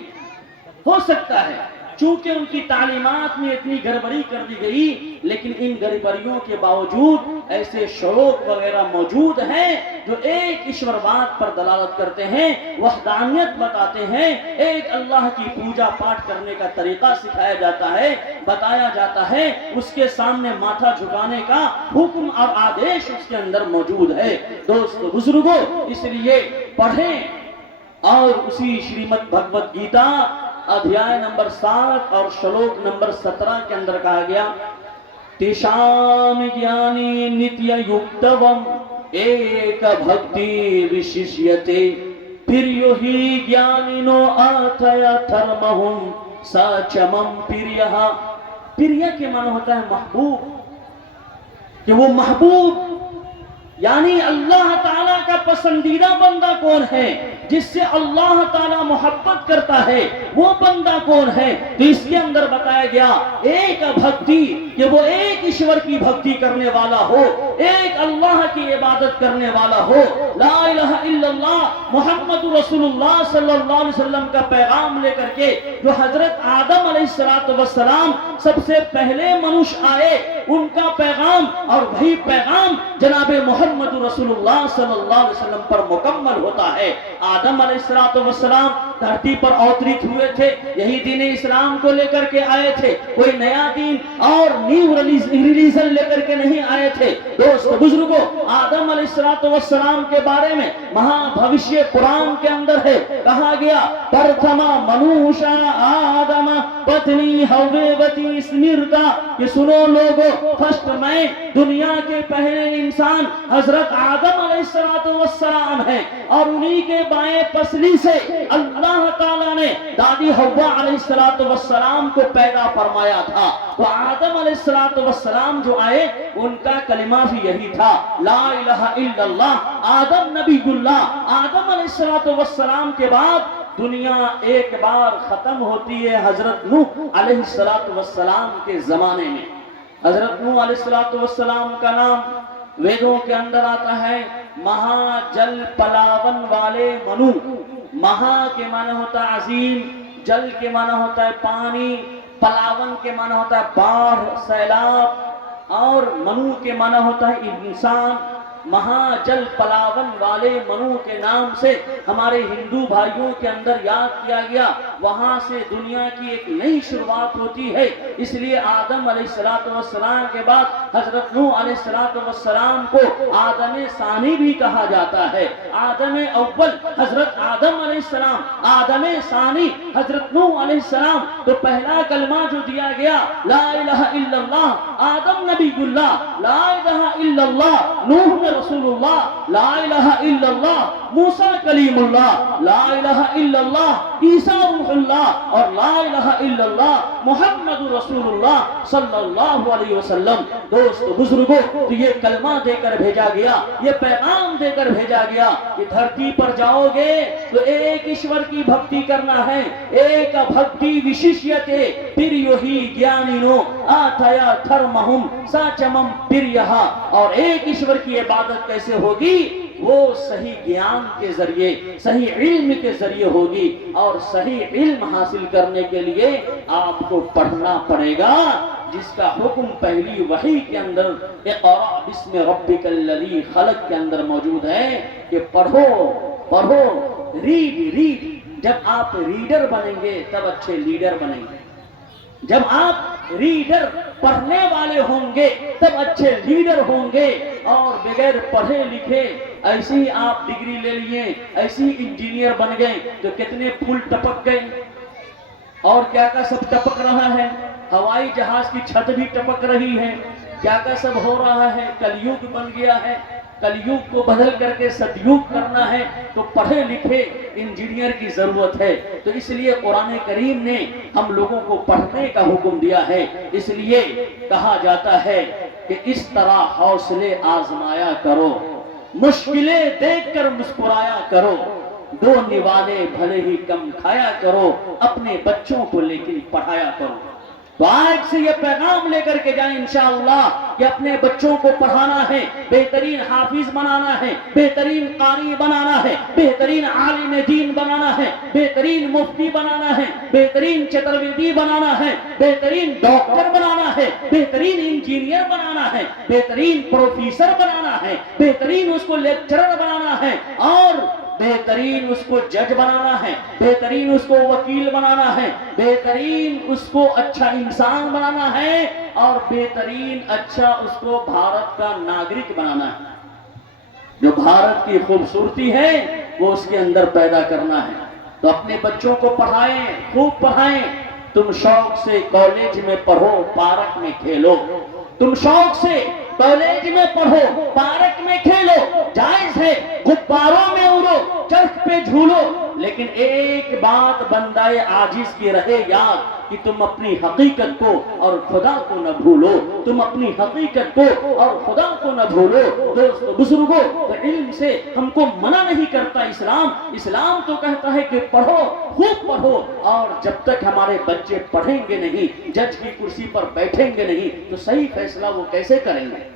ہو سکتا ہے، چونکہ ان کی تعلیمات میں اتنی گڑبڑی کر دی گئی، لیکن ان گڑبڑیوں کے باوجود ایسے شلوک وغیرہ موجود ہیں جو ایک ایشورواد پر دلالت کرتے ہیں، وحدانیت بتاتے ہیں، ایک اللہ کی پوجا پاٹ کرنے کا طریقہ سکھایا جاتا ہے، بتایا جاتا ہے، اس کے سامنے ماتھا جھکانے کا حکم اور آدیش اس کے اندر موجود ہے۔ دوستو بزرگوں، اس لیے پڑھیں اور اسی شریمد بھگوت گیتا ادھیائے نمبر 7 اور شلوک نمبر 17 کے اندر کہا گیا تیشام گیانی نتیہ یکتوم ایک بھکتی وششیتے پریو ہی گیانینو آتھیا تھرمہم ساچمم پریہا۔ پریہ کے معنی ہوتا ہے محبوب، کہ وہ محبوب یعنی اللہ تعالیٰ کا پسندیدہ بندہ کون ہے، جس سے اللہ تعالیٰ محبت کرتا ہے، وہ بندہ کون ہے؟ تو اس کے اندر بتایا گیا ایک بھکتی، کہ وہ ایک ایشور کی بھکتی کرنے والا ہو، ایک اللہ کی عبادت کرنے والا ہو، لا الہ الا اللہ محمد رسول اللہ صلی اللہ علیہ وسلم کا پیغام لے کر کے، جو حضرت آدم علیہ السلام سب سے پہلے منوش آئے، ان کا پیغام، اور وہی پیغام جناب محمد رسول اللہ صلی اللہ علیہ وسلم پر مکمل ہوتا ہے۔ آدم علیہ السلام دھرتی پر اوترت ہوئے تھے، یہی دین اسلام کو لے کر کے آئے تھے، کوئی نیا دین اور نیو ریلیجن لے کر کے نہیں آئے تھے۔ دوست بزرگوں، آدم علیہ السلام کے بارے میں مہا بھوشیہ قرآن کے اندر ہے، کہا گیا پرتھما منوشا آدم پتنی ہویوتی اسمرتا، کہ سنو لوگو، فرسٹ مین، دنیا کے پہلے انسان حضرت آدم علیہ السلام ہے، اور انہی کے بائیں پسلی سے اللہ تعالیٰ نے دادی حوا علیہ السلام کو پیدا فرمایا تھا۔ تو آدم علیہ السلام جو آئے، ان کا کلمہ بھی یہی تھا، لا الہ الا اللہ، آدم نبی اللہ۔ آدم علیہ السلام کے بعد دنیا ایک بار ختم ہوتی ہے حضرت نوح علیہ السلام کے زمانے میں۔ حضرت نوح علیہ السلام کا نام ویدوں کے اندر آتا ہے مہا جل پلاون والے منو۔ مہا کے معنی ہوتا ہے عظیم، جل کے معنی ہوتا ہے پانی، پلاون کے معنی ہوتا ہے باڑھ، سیلاب، اور منو کے معنی ہوتا ہے انسان۔ مہا جل پلاون والے منو کے نام سے ہمارے ہندو بھائیوں کے اندر یاد کیا گیا، وہاں سے دنیا کی ایک نئی شروعات ہوتی ہے۔ اس لیے آدم علیہ السلام کے بعد حضرت نوح علیہ السلام کو آدم ثانی بھی کہا جاتا ہے۔ آدم اول حضرت آدم علیہ السلام، آدم ثانی حضرت نوح علیہ السلام۔ تو پہلا کلمہ جو دیا گیا لا الہ الا اللہ، آدم نبی اللہ، لا الہ الا اللہ، نوح رسول اللہ، لا الہ الا اللہ، موسیٰ کلیم اللہ، لا الہ الا اللہ، عیسیٰ روح اللہ، اور لا الہ الا اللہ محمد رسول اللہ صلی اللہ علیہ وسلم۔ دوست بزرگوں، تو یہ کلمہ دے کر بھیجا گیا، یہ پیغام دے کر بھیجا گیا کہ دھرتی پر جاؤ گے تو ایک ایشور کی بھکتی کرنا ہے، ایک بھکتی وشیشیتے پریو ہی گیانینو آتھیا تھرمہم ساچمم پریہا۔ اور ایک ایشور کی عبادت کیسے ہوگی؟ وہ صحیح گیان کے ذریعے، صحیح علم کے ذریعے ہوگی، اور صحیح علم حاصل کرنے کے لیے آپ کو پڑھنا پڑے گا، جس کا حکم پہلی وحی کے اندر اقرأ بسم ربک الذی خلق کے اندر موجود ہے کہ پڑھو پڑھو، ریڈ۔ جب آپ ریڈر بنیں گے تب اچھے لیڈر بنیں گے، جب آپ ریڈر پڑھنے والے ہوں گے تب اچھے لیڈر ہوں گے۔ اور بغیر پڑھے لکھے ایسی ہی آپ ڈگری لے لیے، ایسی انجینئر بن گئے تو کتنے پھول ٹپک گئے، اور کیا کا سب ٹپک رہا ہے، ہوائی جہاز کی چھت بھی ٹپک رہی ہے، کیا کا سب ہو رہا ہے، کلیوگ بن گیا ہے۔ کلیوگ کو بدل کر کے ستیوگ کرنا ہے تو پڑھے لکھے انجینئر کی ضرورت ہے۔ تو اس لیے قرآن کریم نے ہم لوگوں کو پڑھنے کا حکم دیا ہے۔ اس لیے کہا جاتا ہے کہ اس طرح حوصلے آزمایا کرو، مشکلیں دیکھ کر مسکرایا کرو، دو نوالے بھلے ہی کم کھایا کرو، اپنے بچوں کو لیکن پڑھایا کرو۔ تو آج سے یہ پیغام لے کر کے جائیں انشاءاللہ کہ اپنے بچوں کو پڑھانا ہے، بہترین حافظ بنانا ہے، بہترین قاری بنانا ہے، بہترین عالم دین بنانا ہے، بہترین مفتی بنانا ہے، بہترین چترویدی بنانا ہے، بہترین ڈاکٹر بنانا ہے، بہترین انجینئر بنانا ہے، بہترین پروفیسر بنانا ہے، بہترین اس کو لیکچرر بنانا ہے، اور بہترین اس کو جج بنانا ہے، بہترین اس کو وکیل بنانا ہے، بہترین اس کو اچھا انسان بنانا ہے، اور بہترین اچھا اس کو بھارت کا ناگرک بنانا ہے۔ جو بھارت کی خوبصورتی ہے وہ اس کے اندر پیدا کرنا ہے۔ تو اپنے بچوں کو پڑھائیں، خوب پڑھائیں۔ تم شوق سے کالج میں پڑھو، پارک میں کھیلو، تم شوق سے کالج میں پڑھو، پارک میں کھیلو، جائز ہے، غباروں میں اڑو، چرخ پہ جھولو، لیکن ایک بات بندہ عاجز کی رہے یاد کہ تم اپنی حقیقت کو اور خدا کو نہ بھولو، تم اپنی حقیقت کو اور خدا کو نہ بھولو۔ دوستو بزرگوں، تو علم سے ہم کو منع نہیں کرتا اسلام تو کہتا ہے کہ پڑھو، خوب پڑھو، اور جب تک ہمارے بچے پڑھیں گے نہیں، جج کی کرسی پر بیٹھیں گے نہیں، تو صحیح فیصلہ وہ کیسے کریں گے؟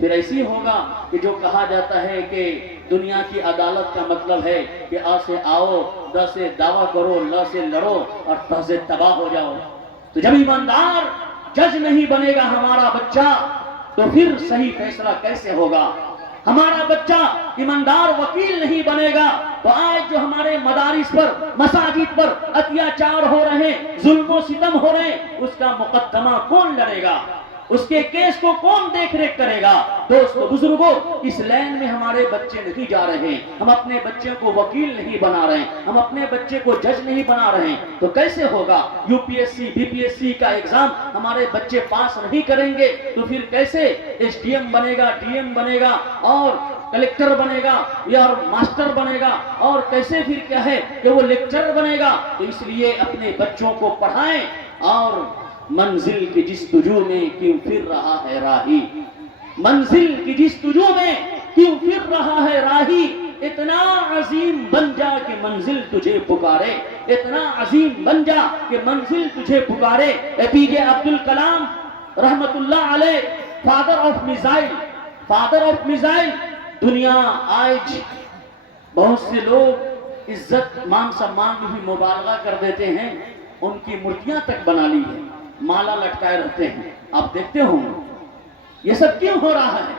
پھر ایسی ہوگا کہ جو کہا جاتا ہے کہ دنیا کی عدالت کا مطلب ہے کہ آ سے آؤ، د سے دعویٰ کرو، ل سے لڑو اور ت سے تباہ ہو جاؤ۔ تو جب ایماندار جج نہیں بنے گا ہمارا بچہ، تو پھر صحیح فیصلہ کیسے ہوگا؟ ہمارا بچہ ایماندار وکیل نہیں بنے گا تو آج جو ہمارے مدارس پر، مساجد پر اتیاچار ہو رہے ہیں، ظلم و ستم ہو رہے ہیں، اس کا مقدمہ کون لڑے گا؟ اس کے کیس کو کون دیکھ ریکھ کرے گا؟ دوستو بزرگوں، اس لین میں ہمارے بچے نہیں جا رہے ہیں، ہم اپنے بچے کو وکیل نہیں بنا رہے ہیں، ہم اپنے بچے کو جج نہیں بنا رہے ہیں، تو کیسے ہوگا؟ U P S C, B P S C کا ایگزام ہمارے بچے پاس نہیں کریں گے تو پھر کیسے ایس ڈی ایم بنے گا، ڈی ایم بنے گا اور کلیکٹر بنے گا یا ماسٹر بنے گا، اور کیسے پھر کیا ہے کہ وہ لیکچرر بنے گا؟ تو اس لیے اپنے بچوں کو پڑھائیں، اور منزل کی جستجو میں کیوں پھر رہا ہے راہی، منزل کی جستجو میں کیوں پھر رہا ہے راہی، اتنا عظیم بن جا کہ منزل تجھے پکارے، اتنا عظیم بن جا کہ منزل تجھے پکارے۔ اے پی جے عبد الکلام رحمت اللہ علیہ، فادر آف میزائل، دنیا آج بہت سے لوگ عزت مان سمان میں بھی مبالغہ کر دیتے ہیں، ان کی مورتیاں تک بنا لی ہے، مالا لٹکائے رہتے ہیں، آپ دیکھتے ہوں یہ سب کیوں ہو رہا ہے؟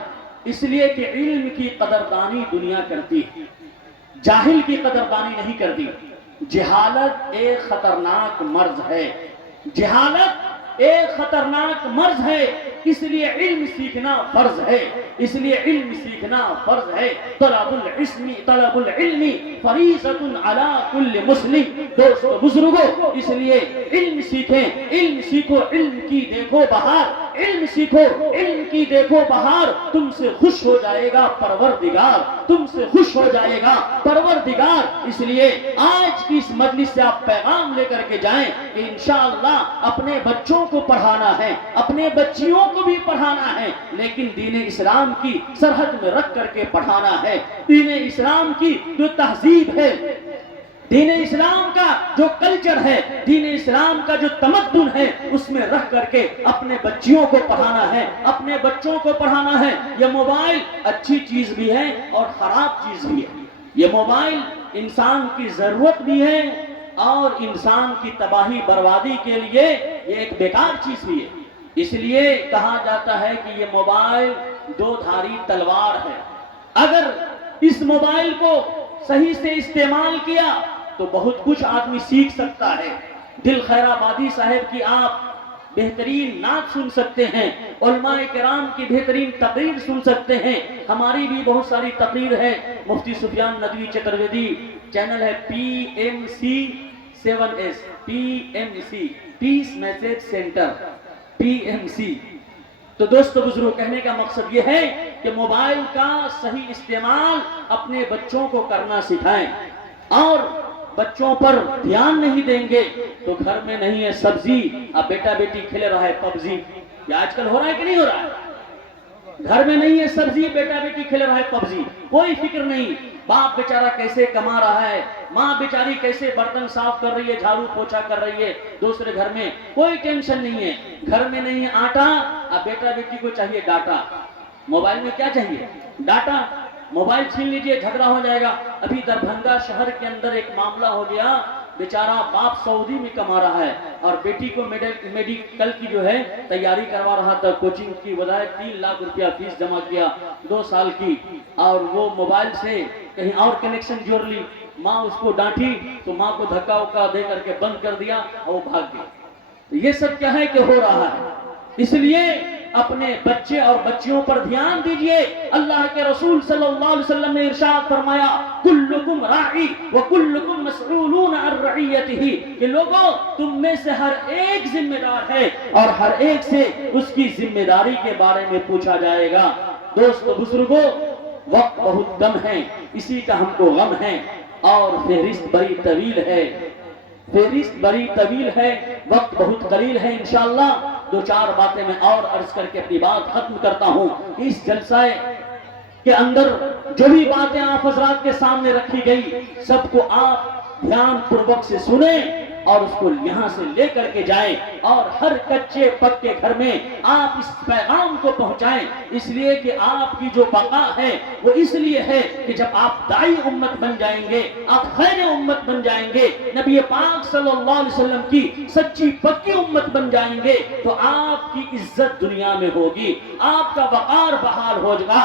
اس لیے کہ علم کی قدردانی دنیا کرتی ہے، جاہل کی قدردانی نہیں کرتی۔ جہالت ایک خطرناک مرض ہے، جہالت ایک خطرناک مرض ہے، اس لیے علم سیکھنا فرض ہے، اس لیے علم سیکھنا فرض ہے۔ طلب العلم فریضۃ علی کل مسلم۔ دوستو بزرگوں، اس لیے علم سیکھیں، علم سیکھو، علم کی دیکھو بہار، علم سیکھو، علم کی دیکھو بہار، تم سے خوش ہو جائے گا پروردگار، تم سے خوش ہو جائے گا پروردگار۔ اس لیے آج کی اس مجلس سے آپ پیغام لے کر کے جائیں کہ انشاءاللہ اپنے بچوں کو پڑھانا ہے، اپنے بچیوں کو بھی پڑھانا ہے، لیکن دین اسلام کی سرحد میں رکھ کر کے پڑھانا ہے۔ دین اسلام کی جو تہذیب ہے، دین اسلام کا جو کلچر ہے، دین اسلام کا جو تمدن ہے، اس میں رہ کر کے اپنے بچیوں کو پڑھانا ہے، اپنے بچوں کو پڑھانا ہے۔ یہ موبائل اچھی چیز بھی ہے اور خراب چیز بھی ہے، یہ موبائل انسان کی ضرورت بھی ہے اور انسان کی تباہی بربادی کے لیے یہ ایک بیکار چیز بھی ہے۔ اس لیے کہا جاتا ہے کہ یہ موبائل دو دھاری تلوار ہے، اگر اس موبائل کو صحیح سے استعمال کیا تو بہت کچھ آدمی سیکھ سکتا ہے۔ دل خیر آبادی صاحب کی آپ بہترین نعت سن سکتے ہیں، علماء کرام کی بہترین تقریر سن سکتے ہیں، ہماری بھی بہت ساری تقریر ہے۔ مفتی سفیان ندوی چترویدی چینل ہے PMC 7S، PMC پیس میسج سینٹر، PMC۔ تو دوستو بزرگ، کہنے کا مقصد یہ ہے کہ موبائل کا صحیح استعمال اپنے بچوں کو کرنا سکھائیں، اور بچوں پر دھیان نہیں دیں گے تو گھر میں نہیں ہے سبزی، اب بیٹا بیٹی کھیل رہا ہے پبزی۔ یہ آج کل ہو رہا ہے کہ نہیں ہو رہا ہے؟ گھر میں نہیں ہے سبزی، بیٹا بیٹی کھیل رہا ہے پبزی، کوئی فکر نہیں باپ بیچارہ کیسے کما رہا ہے، ماں بیچاری کیسے برتن صاف کر رہی ہے، جھاڑو پوچھا کر رہی ہے دوسرے گھر میں، کوئی ٹینشن نہیں ہے۔ گھر میں نہیں ہے آٹا، اب بیٹا بیٹی کو چاہیے ڈاٹا۔ موبائل میں کیا چاہیے؟ ڈاٹا۔ موبائل چھین لیجئے، جھگڑا ہو جائے گا۔ ابھی دربھنگا شہر کے اندر ایک معاملہ ہو گیا، بیچارہ باپ سعودی میں کما رہا ہے اور بیٹی کو میڈیکل کی جو ہے تیاری کروا رہا تھا، کوچنگ کی بجائے 3 لاکھ روپیہ فیس جمع کیا 2 سال کی، اور وہ موبائل سے کہیں اور کنیکشن جوڑ لی۔ ماں اس کو ڈانٹی تو ماں کو دھکا وکا دے کر کے بند کر دیا اور وہ بھاگ گئی۔ یہ سب کیا ہے کہ ہو رہا ہے۔ اس لیے اپنے بچے اور بچیوں پر دھیان دیجئے۔ اللہ کے رسول صلی اللہ علیہ وسلم نے ارشاد فرمایا، کلکم راعی وکلکم مسئولون عن رعیتہ، کہ لوگوں تم میں سے ہر ایک ذمہ دار ہے اور ہر ایک سے اس کی ذمہ داری کے بارے میں پوچھا جائے گا۔ دوستو بزرگوں، وقت بہت کم ہے، اسی کا ہم کو غم ہے۔ اور فہرست بڑی طویل ہے، فہرست بڑی طویل ہے، وقت بہت قلیل ہے، انشاءاللہ دو چار باتیں میں اور عرض کر کے اپنی بات ختم کرتا ہوں۔ اس جلسہ کے اندر جو بھی باتیں آپ حضرات کے سامنے رکھی گئی سب کو آپ دھیان پوروک سے سنیں اور اس کو یہاں سے لے کر کے جائیں اور ہر کچے پکے گھر میں آپ اس پیغام کو پہنچائیں، اس لیے کہ آپ کی جو بقا ہے وہ اس لیے ہے کہ جب آپ داعی امت بن جائیں گے، آپ خیر امت بن جائیں گے، نبی پاک صلی اللہ علیہ وسلم کی سچی پکی امت بن جائیں گے تو آپ کی عزت دنیا میں ہوگی، آپ کا وقار بحال ہو جائے گا،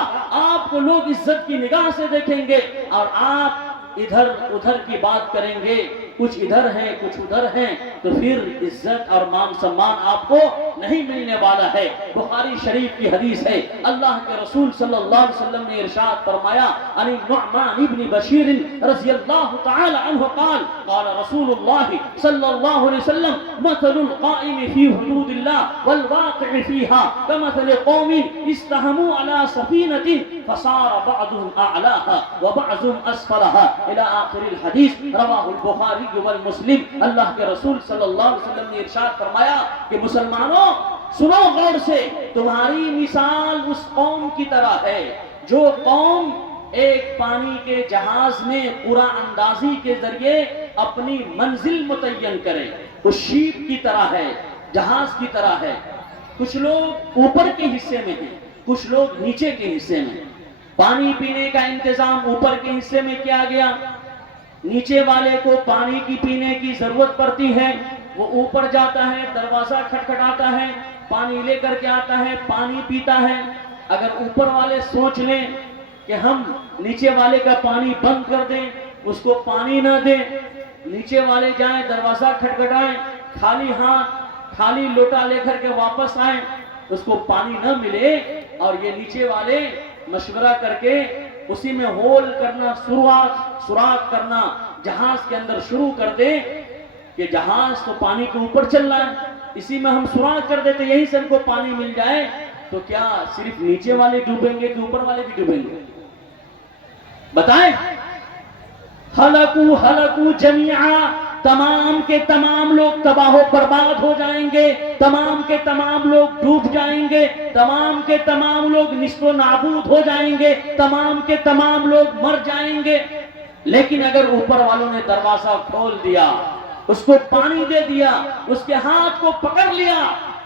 آپ کو لوگ عزت کی نگاہ سے دیکھیں گے اور آپ ادھر ادھر کی بات کریں گے، کچھ ادھر ہیں کچھ ادھر ہیں، تو پھر عزت اور مان سمان آپ کو نہیں ملنے والا ہے۔ بخاری شریف کی حدیث ہے، اللہ کے رسول صلی اللہ علیہ وسلم نے ارشاد فرمایا، عن النعمان ابن بشیر رضی اللہ تعالی عنہ قال قال رسول اللہ صلی اللہ علیہ وسلم مثل القائم فی حدود اللہ والواقع فیها كمثل قوم استهموا على سفینة فصار بعضهم اعلاها وبعضهم اسفلها الى آخر الحدیث، رواہ البخاری والمسلم۔ اللہ کے رسول صلی اللہ علیہ وسلم نے ارشاد فرمایا کہ مسلمانوں سنو غور سے، تمہاری مثال اس قوم کی طرح ہے جو قوم ایک پانی کے جہاز میں قرعہ اندازی کے ذریعے اپنی منزل متعین کرے، اس شیپ کی طرح ہے، جہاز کی طرح ہے۔ کچھ لوگ اوپر کے حصے میں ہیں، کچھ لوگ نیچے کے حصے میں۔ پانی پینے کا انتظام اوپر کے حصے میں کیا گیا، نیچے والے کو پانی کی پینے کی ضرورت پڑتی ہے، وہ اوپر جاتا ہے، دروازہ کھٹکھٹاتا ہے، پانی لے کر کے آتا ہے، پانی پیتا ہے۔ اگر اوپر والے سوچ لیں کہ ہم نیچے والے کا پانی بند کر دیں، اس کو پانی نہ دیں، نیچے والے جائیں دروازہ کھٹکھٹائیں، خالی ہاتھ خالی لوٹا لے کر کے واپس آئیں، اس کو پانی نہ ملے اور یہ نیچے والے مشورہ کر کے اسی میں ہول کرنا، سوراخ کرنا جہاز کے اندر شروع کر دے کہ جہاز تو پانی کے اوپر چل رہا ہے، اسی میں ہم سوراخ کر دیتے یہیں سے ہم کو پانی مل جائے، تو کیا صرف نیچے والے ڈوبیں گے کہ اوپر والے بھی ڈوبیں گے؟ بتائیں۔ ہلکو جمیعا، تمام کے تمام لوگ تباہ و برباد ہو جائیں گے، تمام کے تمام لوگ ڈوب جائیں گے، تمام کے تمام لوگ نیست و نابود ہو جائیں گے، تمام کے تمام لوگ مر جائیں گے۔ لیکن اگر اوپر والوں نے دروازہ کھول دیا، اس کو پانی دے دیا، اس کے ہاتھ کو پکڑ لیا،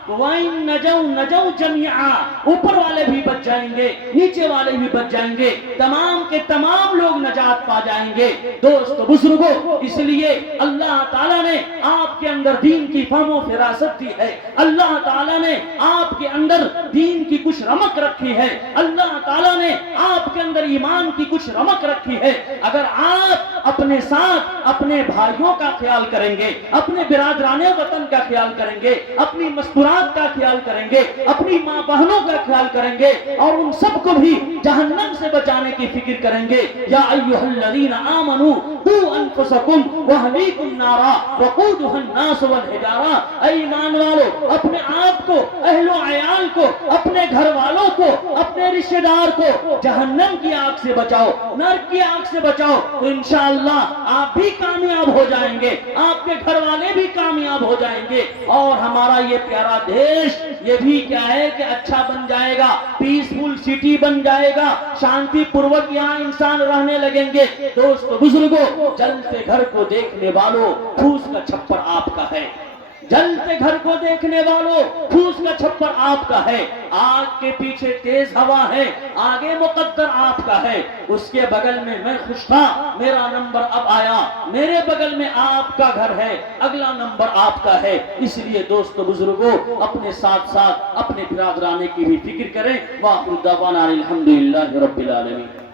وَإِن نَجَوْا جَمِيعًا، اوپر والے بھی بچ جائیں گے، نیچے والے بھی بچ جائیں گے، تمام کے تمام لوگ نجات پا جائیں گے۔ دوستو بزرگوں، اس لیے اللہ تعالیٰ نے آپ کے اندر دین کی فہم و فراست دی ہے، اللہ تعالیٰ نے آپ کے اندر دین کی کچھ رمق رکھی ہے، اللہ تعالیٰ نے آپ کے اندر ایمان کی کچھ رمق رکھی ہے۔ اگر آپ اپنے ساتھ اپنے بھائیوں کا خیال کریں گے، اپنے برادران وطن کا خیال کریں گے، اپنی مستورات کا خیال کریں گے، اپنی ماں بہنوں کا خیال کریں گے اور ان سب کو بھی جہنم سے بچانے کی فکر کریں گے، یا ایھا الذین آمنوا قوا انفسکم واہلیکم نارا وقودھا الناس والحجارہ، اے ایمان والو اپنے آپ کو، اہل و عیال کو، اپنے گھر والوں کو، اپنے رشتہ دار کو جہنم کی آگ سے بچاؤ، نرک کی آگ سے بچاؤ، تو انشاءاللہ آپ بھی کامیاب ہو جائیں گے، آپ کے گھر والے بھی کامیاب ہو جائیں گے، اور ہمارا یہ پیارا دیش یہ بھی کیا ہے کہ اچھا بن جائے گا، پیسفل سٹی بن جائے گا، شانتی پوروک یہاں انسان رہنے لگیں گے۔ دوستو بزرگوں، جلتے گھر کو دیکھنے والوں پھوس کا چھپر آپ کا ہے، جلتے گھر کو دیکھنے والوں پھوس کا چھپر آپ کا ہے، آگ کے پیچھے تیز ہوا ہے، آگے مقدر آپ کا ہے، اس کے بغل میں میں خوش تھا، میرا نمبر اب آیا، میرے بغل میں آپ کا گھر ہے، اگلا نمبر آپ کا ہے۔ اس لیے دوستو بزرگوں، اپنے ساتھ ساتھ اپنے برادرانے کی بھی فکر کریں۔ وآخر دعوانا الحمدللہ رب العالمین۔